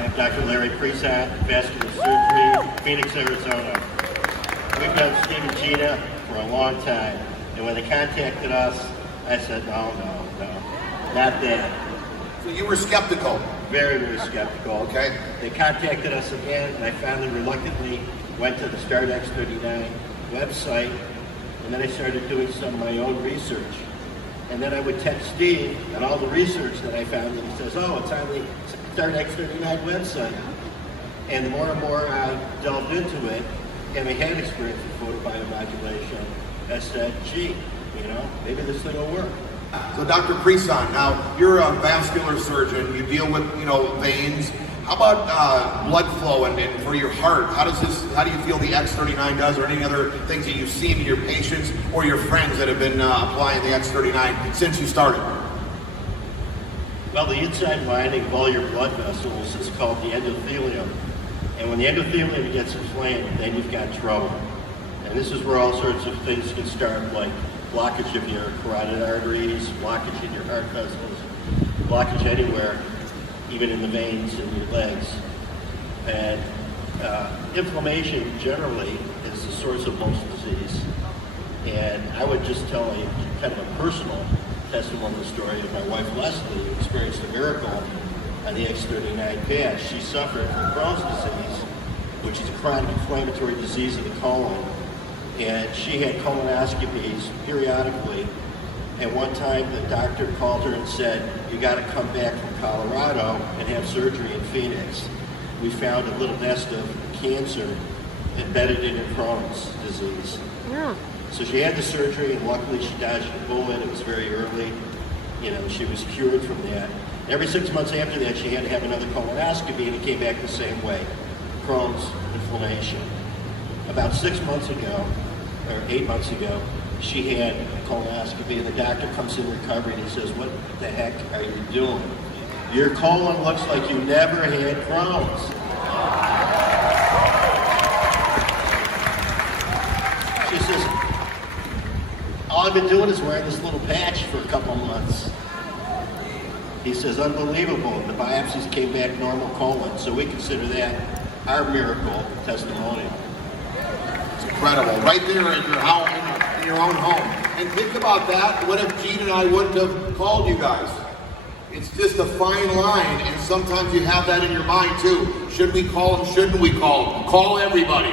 I am Dr. Larry Presant, Vascular Surgery, Phoenix, Arizona. We've known Steve and Gina for a long time, and when they contacted us, I said, no, not that. So you were skeptical? Very, very skeptical. Okay. They contacted us again, and I finally reluctantly went to the Start X39 website, and then I started doing some of my own research. And then I would text Steve and all the research that I found, and he says, oh, it's on the Start X39 website. And the more and more I delved into it, having had experience with photobiomodulation, I said, gee, maybe this thing will work. So Dr. Presant, now you're a vascular surgeon, you deal with, veins. How about blood flow and for your heart? How do you feel the X39 does, or any other things that you've seen in your patients or your friends that have been applying the X39 since you started? Well, the inside lining of all your blood vessels is called the endothelium. And when the endothelium gets inflamed, then you've got trouble. And this is where all sorts of things can start, like blockage of your carotid arteries, blockage in your heart vessels, blockage anywhere, even in the veins in your legs. And inflammation generally is the source of most disease. And I would just tell a kind of a personal testimonial story of my wife Leslie, who experienced a miracle on the X39 patch. She suffered from Crohn's disease, which is a chronic inflammatory disease of the colon. And she had colonoscopies periodically. And one time the doctor called her and said, you got to come back from Colorado and have surgery in Phoenix. We found a little nest of cancer embedded in her Crohn's disease. Yeah. So she had the surgery, and luckily she dodged a bullet. It was very early. She was cured from that. Every 6 months after that, she had to have another colonoscopy, and it came back the same way, Crohn's inflammation. About 6 months ago, or 8 months ago, she had a colonoscopy, and the doctor comes in recovery and he says, what the heck are you doing? Your colon looks like you never had Crohn's. She says, all I've been doing is wearing this little patch for a couple months. He says, unbelievable. The biopsies came back normal colon, so we consider that our miracle testimonial. It's incredible. Right there in your house, in your own home. And think about that. What if Gene and I wouldn't have called you guys? It's just a fine line, and sometimes you have that in your mind too. Should we call them? Shouldn't we call them? Call everybody.